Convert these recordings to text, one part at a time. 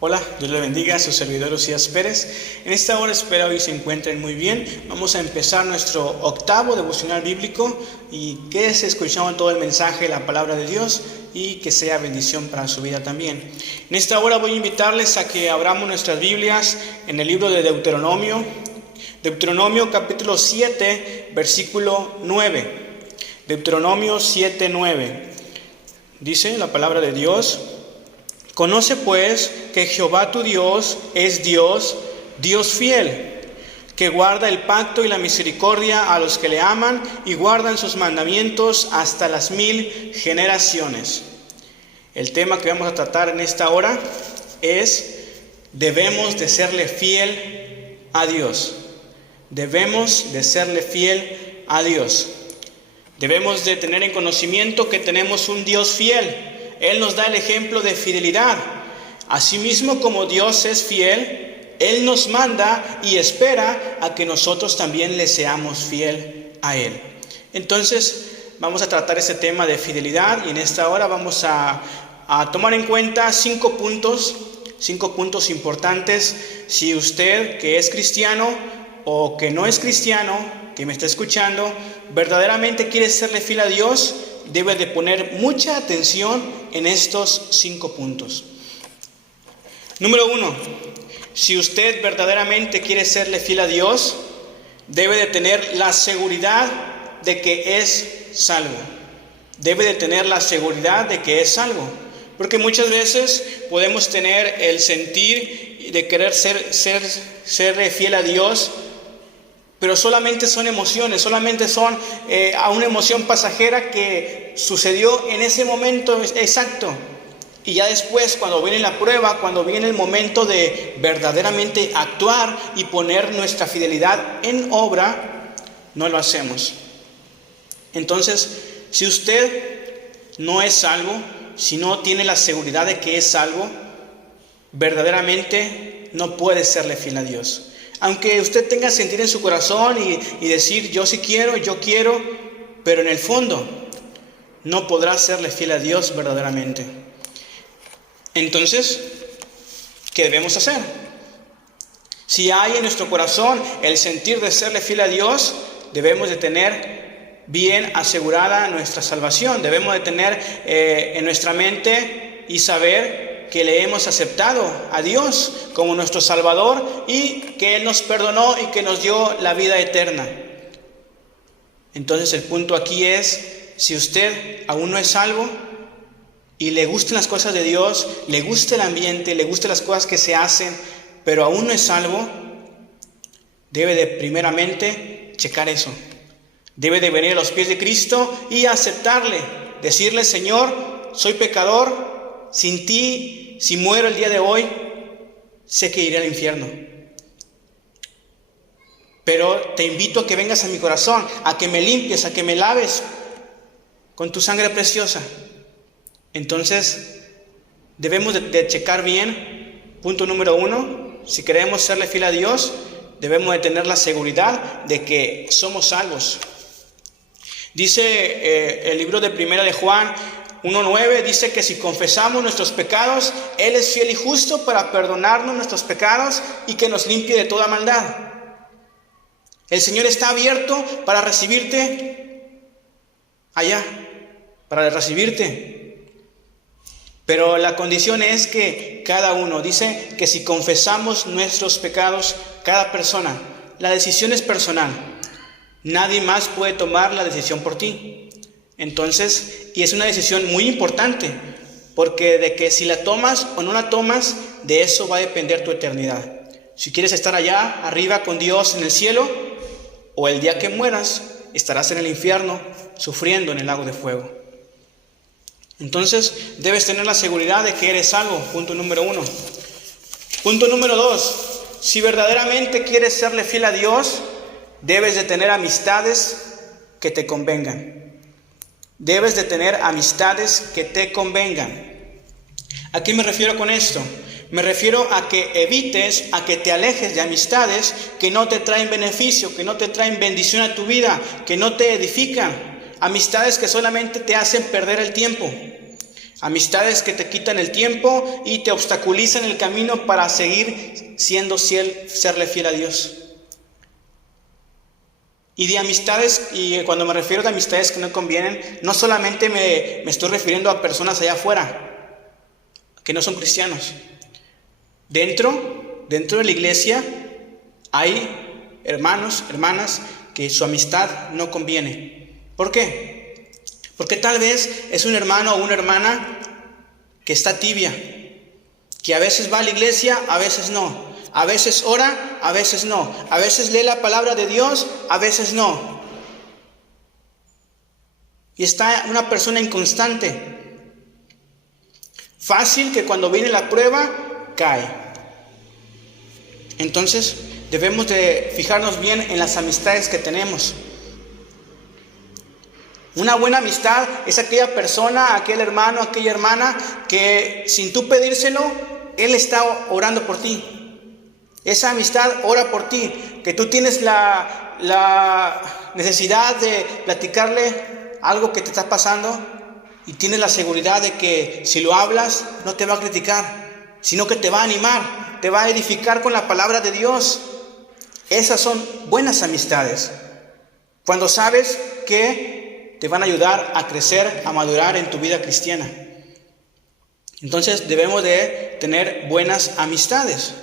Hola, Dios le bendiga, a su servidor Osías Pérez. En esta hora espero hoy se encuentren muy bien. Vamos a empezar nuestro octavo devocional bíblico y que se escuchamos todo el mensaje de la palabra de Dios y que sea bendición para su vida también. En esta hora voy a invitarles a que abramos nuestras Biblias en el libro de Deuteronomio. Deuteronomio capítulo 7, versículo 9. Deuteronomio 7, 9. Dice la palabra de Dios: Conoce pues que Jehová tu Dios es Dios, Dios fiel, que guarda el pacto y la misericordia a los que le aman y guardan sus mandamientos hasta las 1000 generaciones. El tema que vamos a tratar en esta hora es: debemos de serle fiel a Dios. Debemos de serle fiel a Dios. Debemos de tener en conocimiento que tenemos un Dios fiel. Él nos da el ejemplo de fidelidad. Asimismo, como Dios es fiel, Él nos manda y espera a que nosotros también le seamos fiel a Él. Entonces, vamos a tratar ese tema de fidelidad y en esta hora vamos a tomar en cuenta 5 puntos importantes. Si usted que es cristiano o que no es cristiano, que me está escuchando, verdaderamente quiere serle fiel a Dios, debe de poner mucha atención en estos 5 puntos. Número 1. Si usted verdaderamente quiere serle fiel a Dios, debe de tener la seguridad de que es salvo. Debe de tener la seguridad de que es salvo. Porque muchas veces podemos tener el sentir de querer serle fiel a Dios, pero solamente son emociones, solamente son a una emoción pasajera que sucedió en ese momento exacto. Y ya después, cuando viene la prueba, cuando viene el momento de verdaderamente actuar y poner nuestra fidelidad en obra, no lo hacemos. Entonces, si usted no es salvo, si no tiene la seguridad de que es salvo, verdaderamente no puede serle fiel a Dios. Aunque usted tenga sentir en su corazón y decir yo sí quiero, yo quiero, pero en el fondo no podrá serle fiel a Dios verdaderamente. Entonces, ¿qué debemos hacer? Si hay en nuestro corazón el sentir de serle fiel a Dios, debemos de tener bien asegurada nuestra salvación. Debemos de tener en nuestra mente y saber que le hemos aceptado a Dios como nuestro Salvador y que Él nos perdonó y que nos dio la vida eterna. Entonces el punto aquí es: si usted aún no es salvo y le gustan las cosas de Dios, le gusta el ambiente, le gustan las cosas que se hacen, pero aún no es salvo, debe de primeramente checar eso. Debe de venir a los pies de Cristo y aceptarle, decirle: Señor, soy pecador, sin ti, si muero el día de hoy, sé que iré al infierno. Pero te invito a que vengas a mi corazón, a que me limpies, a que me laves con tu sangre preciosa. Entonces, debemos de checar bien. Punto número 1, si queremos serle fiel a Dios, debemos de tener la seguridad de que somos salvos. Dice el libro de Primera de Juan 1:9, dice que si confesamos nuestros pecados, Él es fiel y justo para perdonarnos nuestros pecados y que nos limpie de toda maldad. El Señor está abierto para recibirte allá, para recibirte. Pero la condición es que cada uno, dice que si confesamos nuestros pecados, cada persona, la decisión es personal. Nadie más puede tomar la decisión por ti. Entonces, y es una decisión muy importante, porque de que si la tomas o no la tomas, de eso va a depender tu eternidad. Si quieres estar allá arriba con Dios en el cielo, o el día que mueras, estarás en el infierno sufriendo en el lago de fuego. Entonces, debes tener la seguridad de que eres salvo, punto número 1. Punto número 2, si verdaderamente quieres serle fiel a Dios, debes de tener amistades que te convengan. Debes de tener amistades que te convengan. ¿A qué me refiero con esto? Me refiero a que evites, a que te alejes de amistades que no te traen beneficio, que no te traen bendición a tu vida, que no te edifican. Amistades que solamente te hacen perder el tiempo. Amistades que te quitan el tiempo y te obstaculizan el camino para seguir serle fiel a Dios. Y de amistades, y cuando me refiero a amistades que no convienen, no solamente me estoy refiriendo a personas allá afuera, que no son cristianos. Dentro de la iglesia hay hermanos, hermanas, que su amistad no conviene. ¿Por qué? Porque tal vez es un hermano o una hermana que está tibia, que a veces va a la iglesia, a veces no. A veces ora, a veces no. A veces lee la palabra de Dios, a veces no. Y está una persona inconstante. Fácil que cuando viene la prueba, cae. Entonces, debemos de fijarnos bien en las amistades que tenemos. Una buena amistad es aquella persona, aquel hermano, aquella hermana que sin tú pedírselo, él está orando por ti. Esa amistad ora por ti, que tú tienes la necesidad de platicarle algo que te está pasando y tienes la seguridad de que si lo hablas no te va a criticar, sino que te va a animar, te va a edificar con la palabra de Dios. Esas son buenas amistades. Cuando sabes que te van a ayudar a crecer, a madurar en tu vida cristiana. Entonces debemos de tener buenas amistades.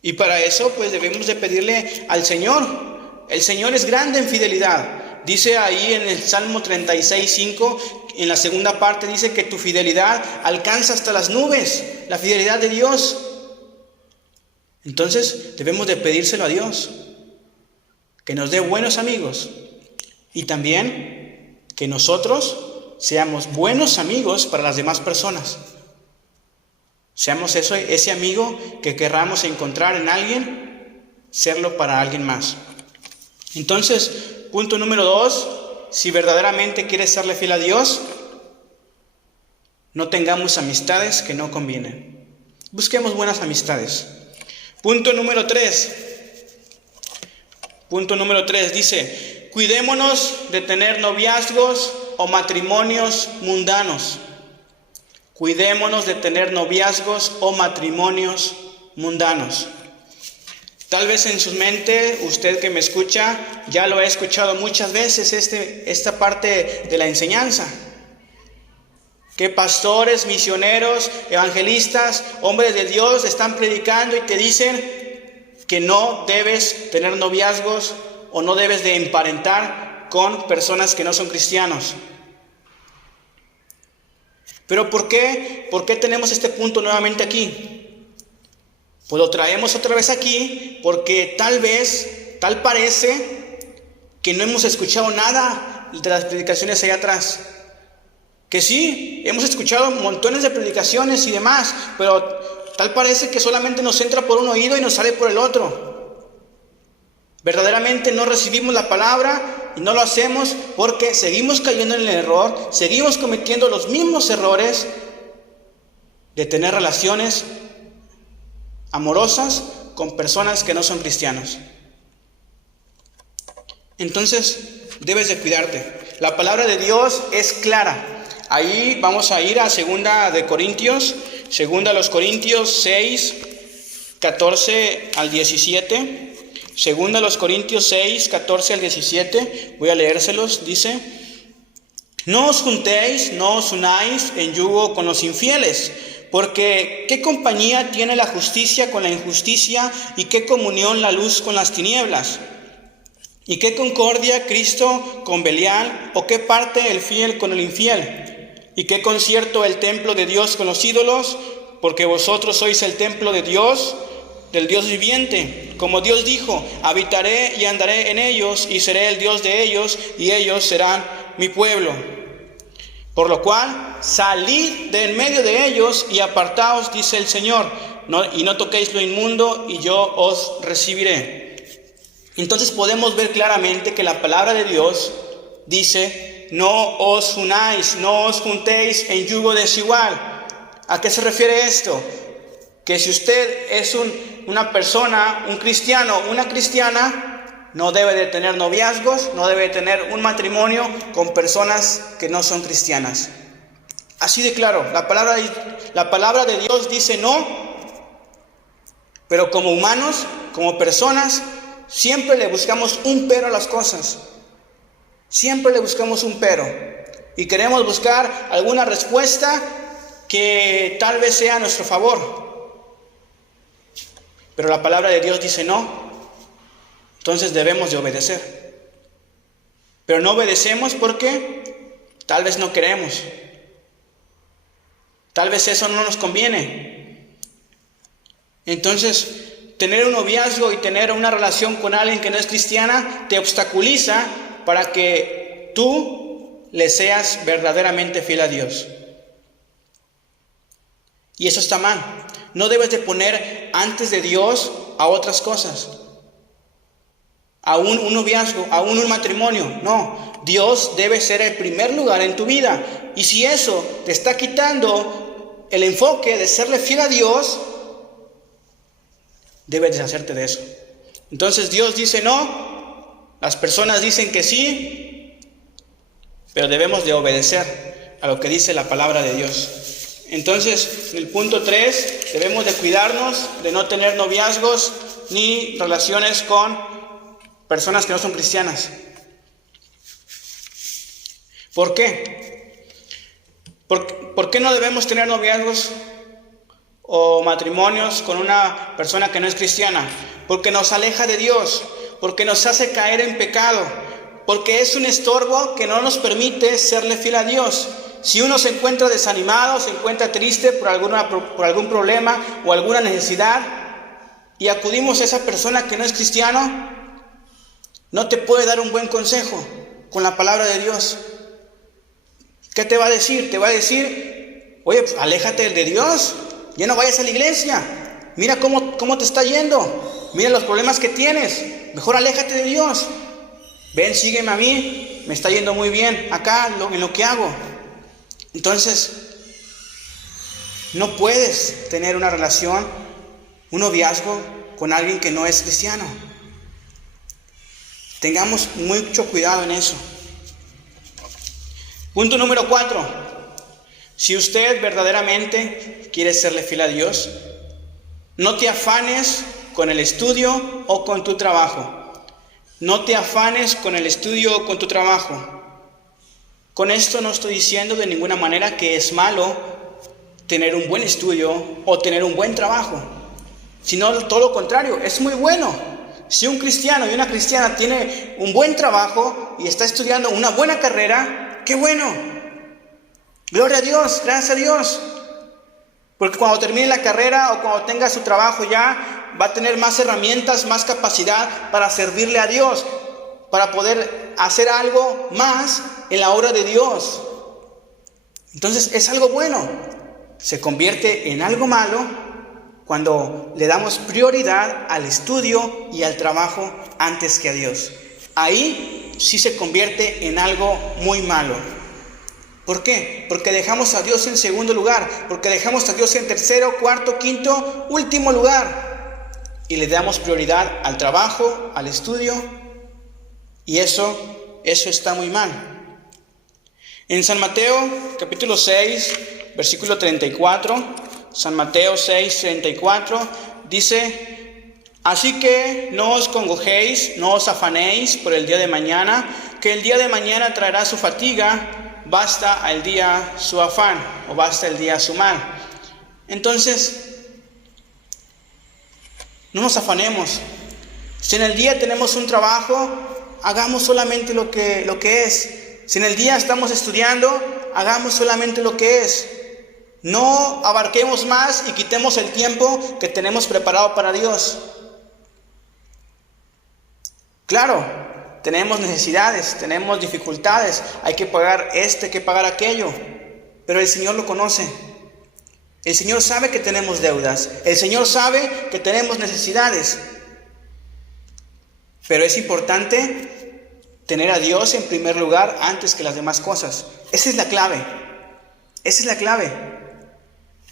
Y para eso pues debemos de pedirle al Señor. El Señor es grande en fidelidad. Dice ahí en el Salmo 36:5, en la segunda parte dice que tu fidelidad alcanza hasta las nubes, la fidelidad de Dios. Entonces debemos de pedírselo a Dios, que nos dé buenos amigos y también que nosotros seamos buenos amigos para las demás personas. Seamos ese amigo que querramos encontrar en alguien, serlo para alguien más. Entonces, punto número 2, si verdaderamente quieres serle fiel a Dios, no tengamos amistades que no convienen. Busquemos buenas amistades. Punto número 3 dice, cuidémonos de tener noviazgos o matrimonios mundanos. Cuidémonos de tener noviazgos o matrimonios mundanos. Tal vez en su mente, usted que me escucha, ya lo ha escuchado muchas veces esta parte de la enseñanza. Que pastores, misioneros, evangelistas, hombres de Dios están predicando y te dicen que no debes tener noviazgos o no debes de emparentar con personas que no son cristianos. Pero ¿por qué? ¿Por qué tenemos este punto nuevamente aquí? Pues lo traemos otra vez aquí porque tal parece que no hemos escuchado nada de las predicaciones allá atrás. Que sí, hemos escuchado montones de predicaciones y demás, pero tal parece que solamente nos entra por un oído y nos sale por el otro. Verdaderamente no recibimos la palabra y no lo hacemos porque seguimos cayendo en el error, seguimos cometiendo los mismos errores de tener relaciones amorosas con personas que no son cristianos. Entonces, debes de cuidarte. La palabra de Dios es clara. Ahí vamos a ir a 2 Corintios 6, 14 al 17. 2 Corintios 6, 14 al 17, voy a leérselos, dice: No os juntéis, no os unáis en yugo con los infieles, porque ¿qué compañía tiene la justicia con la injusticia? ¿Y qué comunión la luz con las tinieblas? ¿Y qué concordia Cristo con Belial? ¿O qué parte el fiel con el infiel? ¿Y qué concierto el templo de Dios con los ídolos? Porque vosotros sois el templo de Dios, del Dios viviente. Como Dios dijo, habitaré y andaré en ellos, y seré el Dios de ellos, y ellos serán mi pueblo. Por lo cual, salid de en medio de ellos y apartaos, dice el Señor, y no toquéis lo inmundo, y yo os recibiré. Entonces podemos ver claramente que la palabra de Dios dice: no os unáis, no os juntéis en yugo desigual. ¿A qué se refiere esto? Que si usted es una persona, un cristiano, una cristiana, no debe de tener noviazgos, no debe de tener un matrimonio con personas que no son cristianas. Así de claro, la palabra de Dios dice no, pero como humanos, como personas, siempre le buscamos un pero a las cosas. Siempre le buscamos un pero. Y queremos buscar alguna respuesta que tal vez sea a nuestro favor. Pero la palabra de Dios dice no. Entonces debemos de obedecer. Pero no obedecemos porque tal vez no queremos. Tal vez eso no nos conviene. Entonces, tener un noviazgo y tener una relación con alguien que no es cristiana te obstaculiza para que tú le seas verdaderamente fiel a Dios. Y eso está mal. No debes de poner antes de Dios a otras cosas. Aún un noviazgo, aún un matrimonio. No, Dios debe ser el primer lugar en tu vida. Y si eso te está quitando el enfoque de serle fiel a Dios, debes deshacerte de eso. Entonces Dios dice no, las personas dicen que sí, pero debemos de obedecer a lo que dice la palabra de Dios. Entonces, en el punto 3, debemos de cuidarnos de no tener noviazgos ni relaciones con personas que no son cristianas. ¿Por qué? ¿Por qué no debemos tener noviazgos o matrimonios con una persona que no es cristiana? Porque nos aleja de Dios, porque nos hace caer en pecado, porque es un estorbo que no nos permite serle fiel a Dios. Si uno se encuentra desanimado, se encuentra triste por algún problema o alguna necesidad, y acudimos a esa persona que no es cristiano, no te puede dar un buen consejo con la palabra de Dios. ¿Qué te va a decir? Te va a decir, oye, pues aléjate de Dios, ya no vayas a la iglesia, mira cómo te está yendo, mira los problemas que tienes, mejor aléjate de Dios. Ven, sígueme a mí, me está yendo muy bien acá en lo que hago. Entonces, no puedes tener una relación, un noviazgo con alguien que no es cristiano. Tengamos mucho cuidado en eso. Punto número 4. Si usted verdaderamente quiere serle fiel a Dios, no te afanes con el estudio o con tu trabajo. No te afanes con el estudio o con tu trabajo. Con esto no estoy diciendo de ninguna manera que es malo tener un buen estudio o tener un buen trabajo, sino todo lo contrario, es muy bueno. Si un cristiano y una cristiana tiene un buen trabajo y está estudiando una buena carrera, ¡qué bueno! Gloria a Dios, gracias a Dios. Porque cuando termine la carrera o cuando tenga su trabajo ya, va a tener más herramientas, más capacidad para servirle a Dios, para poder hacer algo más en la obra de Dios. Entonces es algo bueno. Se convierte en algo malo cuando le damos prioridad al estudio y al trabajo antes que a Dios. Ahí sí se convierte en algo muy malo. ¿Por qué? Porque dejamos a Dios en segundo lugar, porque dejamos a Dios en tercero, cuarto, quinto, último lugar. Y le damos prioridad al trabajo, al estudio, y eso está muy mal. En San Mateo, capítulo 6, versículo 34, San Mateo 6, 34, dice: así que no os congojéis, no os afanéis por el día de mañana, que el día de mañana traerá su fatiga. Basta al día su afán, o basta el día su mal. Entonces, no nos afanemos. Si en el día tenemos un trabajo, hagamos solamente lo que es. Si en el día estamos estudiando, hagamos solamente lo que es. No abarquemos más y quitemos el tiempo que tenemos preparado para Dios. Claro, tenemos necesidades, tenemos dificultades, hay que pagar esto, hay que pagar aquello, pero el Señor lo conoce. El Señor sabe que tenemos deudas, el Señor sabe que tenemos necesidades, pero es importante tener a Dios en primer lugar antes que las demás cosas. Esa es la clave,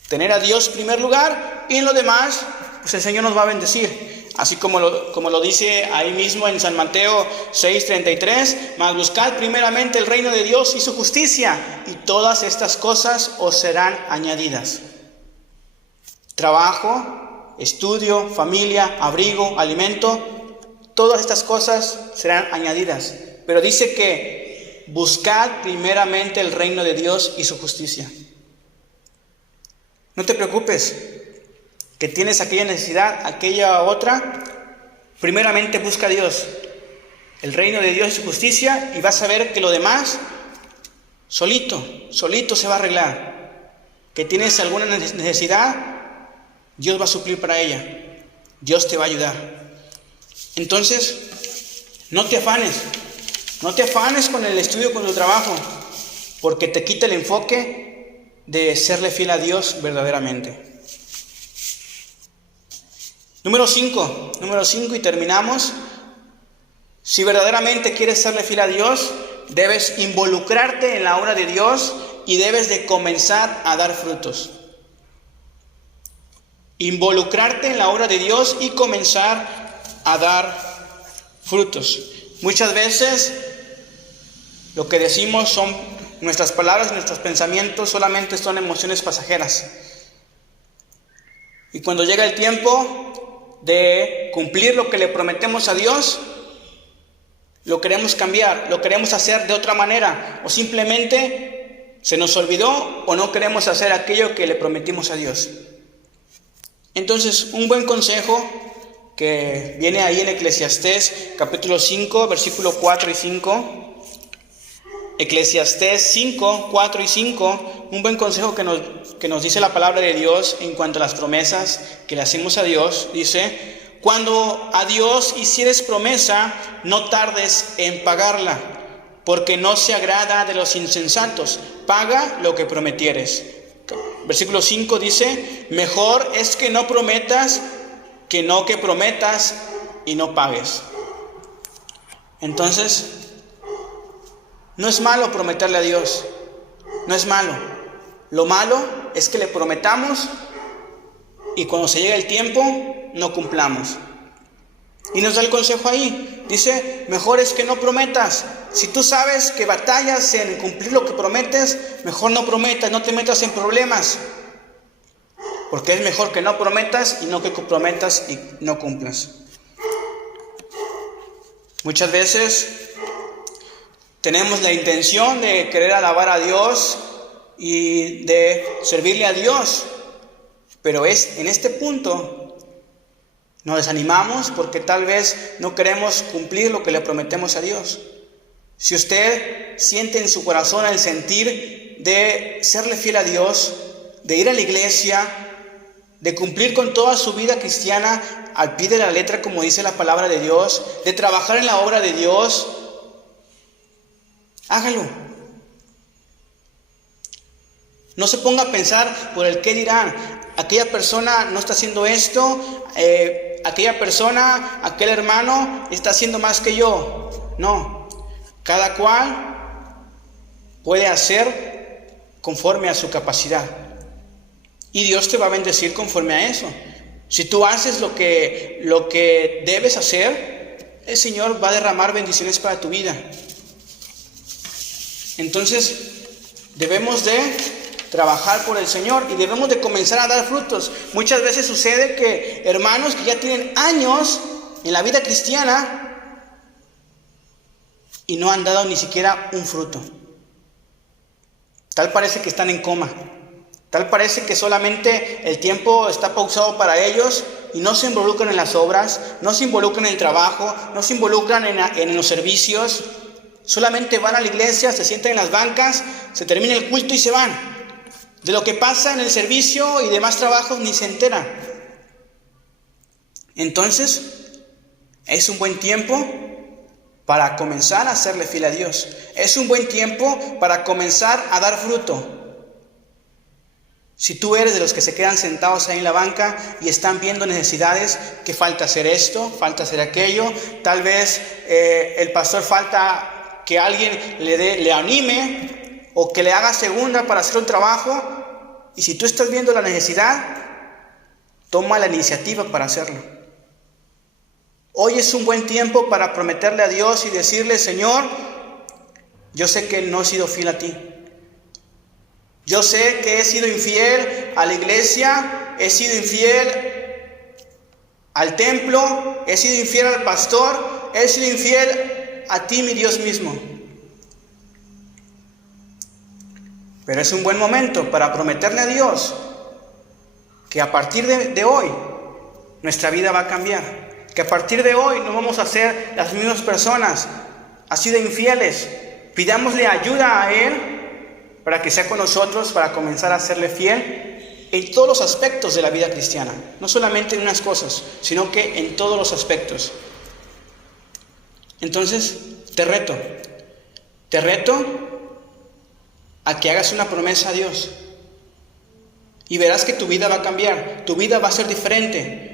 tener a Dios en primer lugar y en lo demás, pues el Señor nos va a bendecir. Así como lo dice ahí mismo en San Mateo 6:33, mas buscad primeramente el reino de Dios y su justicia, y todas estas cosas os serán añadidas. Trabajo, estudio, familia, abrigo, alimento, todas estas cosas serán añadidas. Pero dice que buscad primeramente el reino de Dios y su justicia. No te preocupes que tienes aquella necesidad, aquella otra. Primeramente busca a Dios, el reino de Dios y su justicia, y vas a ver que lo demás solito se va a arreglar. Que tienes alguna necesidad, Dios va a suplir para ella. Dios te va a ayudar. Entonces, no te afanes con el estudio, con tu trabajo, porque te quita el enfoque de serle fiel a Dios verdaderamente. Número 5 y terminamos. Si verdaderamente quieres serle fiel a Dios, debes involucrarte en la obra de Dios y debes de comenzar a dar frutos. Involucrarte en la obra de Dios y comenzar a dar frutos. Muchas veces lo que decimos son nuestras palabras, nuestros pensamientos solamente son emociones pasajeras. Y cuando llega el tiempo de cumplir lo que le prometemos a Dios, lo queremos cambiar, lo queremos hacer de otra manera, o simplemente se nos olvidó o no queremos hacer aquello que le prometimos a Dios. Entonces, un buen consejo que viene ahí en Eclesiastés capítulo 5, versículo 4 y 5. Eclesiastés 5, 4 y 5, un buen consejo que nos dice la palabra de Dios en cuanto a las promesas que le hacemos a Dios. Dice: cuando a Dios hicieres promesa, no tardes en pagarla, porque no se agrada de los insensatos. Paga lo que prometieres. Versículo 5 dice: mejor es que no prometas que no que prometas y no pagues. Entonces, no es malo prometerle a Dios, no es malo. Lo malo es que le prometamos y cuando se llega el tiempo no cumplamos. Y nos da el consejo ahí, dice: mejor es que no prometas. Si tú sabes que batallas en cumplir lo que prometes, mejor no prometas, no te metas en problemas. Porque es mejor que no prometas y no que prometas y no cumplas. Muchas veces tenemos la intención de querer alabar a Dios y de servirle a Dios, pero en este punto nos desanimamos porque tal vez no queremos cumplir lo que le prometemos a Dios. Si usted siente en su corazón el sentir de serle fiel a Dios, de ir a la iglesia, de cumplir con toda su vida cristiana al pie de la letra, como dice la palabra de Dios, de trabajar en la obra de Dios, hágalo. No se ponga a pensar por el qué dirán. Aquella persona no está haciendo esto, aquella persona, aquel hermano está haciendo más que yo. No, cada cual puede hacer conforme a su capacidad. Y Dios te va a bendecir conforme a eso. Si tú haces lo que debes hacer, el Señor va a derramar bendiciones para tu vida. Entonces, debemos de trabajar por el Señor y debemos de comenzar a dar frutos. Muchas veces sucede que hermanos que ya tienen años en la vida cristiana y no han dado ni siquiera un fruto. Tal parece que están en coma. Tal parece que solamente el tiempo está pausado para ellos y no se involucran en las obras, no se involucran en el trabajo, no se involucran en los servicios. Solamente van a la iglesia, se sientan en las bancas, se termina el culto y se van. De lo que pasa en el servicio y demás trabajos ni se enteran. Entonces, es un buen tiempo para comenzar a serle fiel a Dios. Es un buen tiempo para comenzar a dar fruto. Si tú eres de los que se quedan sentados ahí en la banca y están viendo necesidades, que falta hacer esto, falta hacer aquello, tal vez el pastor falta que alguien le anime o que le haga segunda para hacer un trabajo, y si tú estás viendo la necesidad, toma la iniciativa para hacerlo. Hoy es un buen tiempo para prometerle a Dios y decirle: Señor, yo sé que no he sido fiel a ti. Yo sé que he sido infiel a la iglesia, he sido infiel al templo, he sido infiel al pastor, he sido infiel a ti, mi Dios mismo. Pero es un buen momento para prometerle a Dios que a partir de hoy nuestra vida va a cambiar. Que a partir de hoy no vamos a ser las mismas personas así de infieles. Pidámosle ayuda a Él para que sea con nosotros, para comenzar a serle fiel en todos los aspectos de la vida cristiana. No solamente en unas cosas, sino que en todos los aspectos. Entonces, te reto a que hagas una promesa a Dios. Y verás que tu vida va a cambiar, tu vida va a ser diferente.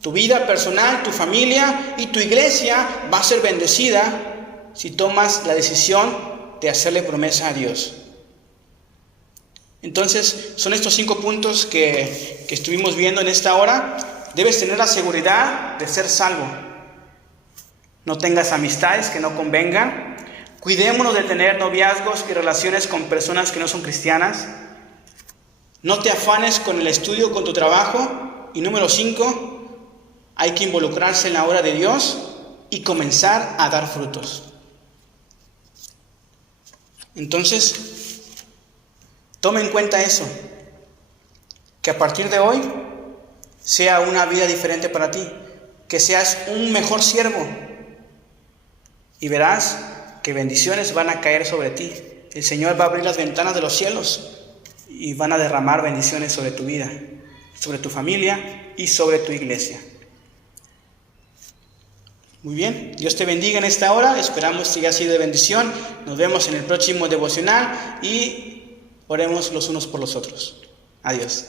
Tu vida personal, tu familia y tu iglesia va a ser bendecida si tomas la decisión de hacerle promesa a Dios. Entonces, son estos 5 puntos que estuvimos viendo en esta hora. Debes tener la seguridad de ser salvo. No tengas amistades que no convengan. Cuidémonos de tener noviazgos y relaciones con personas que no son cristianas. No te afanes con el estudio, con tu trabajo. Y número 5, hay que involucrarse en la obra de Dios y comenzar a dar frutos. Entonces, toma en cuenta eso, que a partir de hoy sea una vida diferente para ti, que seas un mejor siervo y verás que bendiciones van a caer sobre ti. El Señor va a abrir las ventanas de los cielos y van a derramar bendiciones sobre tu vida, sobre tu familia y sobre tu iglesia. Muy bien, Dios te bendiga en esta hora, esperamos que haya sido de bendición. Nos vemos en el próximo devocional y oremos los unos por los otros. Adiós.